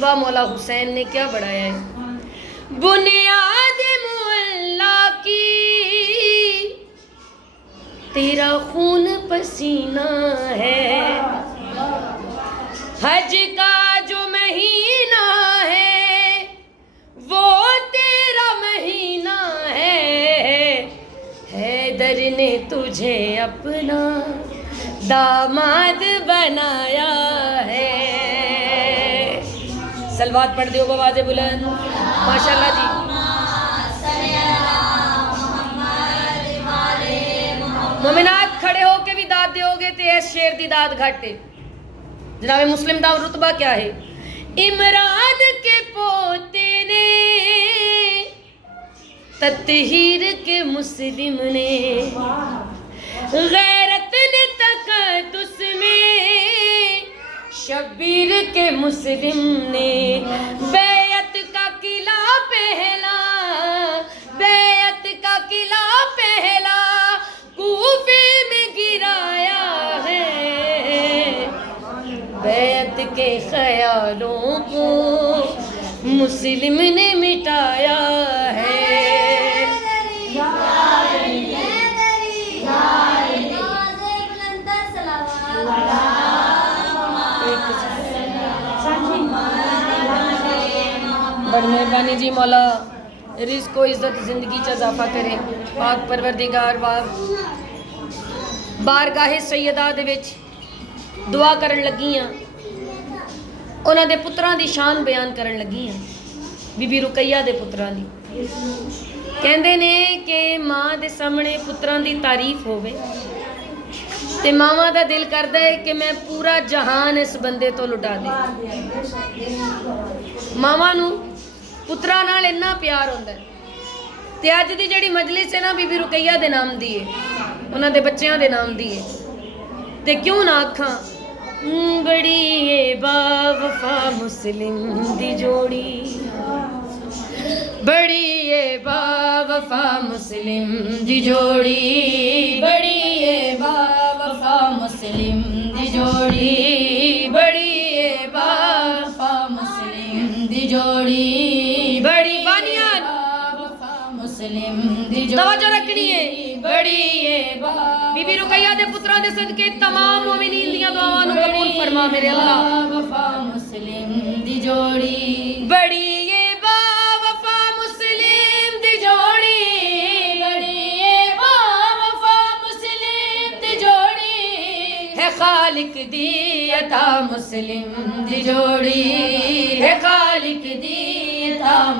मौला हुसैन ने क्या बढ़ाया है। बुनियाद मुअल्ला की तेरा खून पसीना है, हज का जो महीना है वो तेरा महीना है। हैदर ने तुझे अपना दामाद बनाया है। सलवात पढ़ दियो बवाज़े बुलंद माशाल्लाह जी। मोमिनात खड़े होके भी दाद दियोगे तो ऐस शेर दी दाद घाटे। जनाब मुस्लिम दा रुतबा क्या है। इमरान के पोते ने तत्हीर के मुस्लिम ने, गैरत ने तकद्दुस में शब्बीर के मुस्लिम ने, बैत का किला पहला, बैत का किला पहला कूफे में गिराया है। बैत के ख्यालों को मुस्लिम ने मिटाया है। बड़ी मेहरबानी जी मौला रिज़्क़ को इज़्ज़त ज़िंदगी च इज़ाफ़ा करे। पाक परवरदिगार बारगाहे सैयदा दे विच दुआ करन लगी हाँ। उन्हां दे पुत्रां दी शान बयान करन लगी हाँ। बीबी रुकैया दे पुत्रां दी कहंदे ने कि माँ दे सामने पुत्रां दी तारीफ होवे ते मावां दा दिल करदा है कि मैं पूरा जहान इस बंदे तो लुटा दे। मावां नूं पुत्रां नाल इन्ना प्यार होंदा है। ते अज दी जिहड़ी मजलिस है ना बीबी रुकैया दे नाम दी है, उन्हां दे बच्चियां दे नाम दी है। ते क्यों ना आखां बड़ी ये बावफा मुस्लिम दी जोड़ी, बड़ी ये बावफा मुस्लिम दी जोड़ी, बड़ी ये बावफा मुस्लिम दी जोड़ी, बड़ी ये बावफा मुस्लिम दी जोड़ी, बड़ी बानियान बावफा मुस्लिम दी जोड़ी। तवज्जो रखनी है। बड़ी ये बीबी रुकैया दे पुत्रां दे सदके तमाम मोमिनीन दियां दुआवां नूं कबूल फरमा मेरे अल्लाह। वफा मुस्लिम दी जोड़ी, बड़ी ये बावफा मुस्लिम दी जोड़ी, बड़ी ये बावफा मुस्लिम दी जोड़ी, है खालिक दी अता मुस्लिम दी जोड़ी, है खालिक दी अता।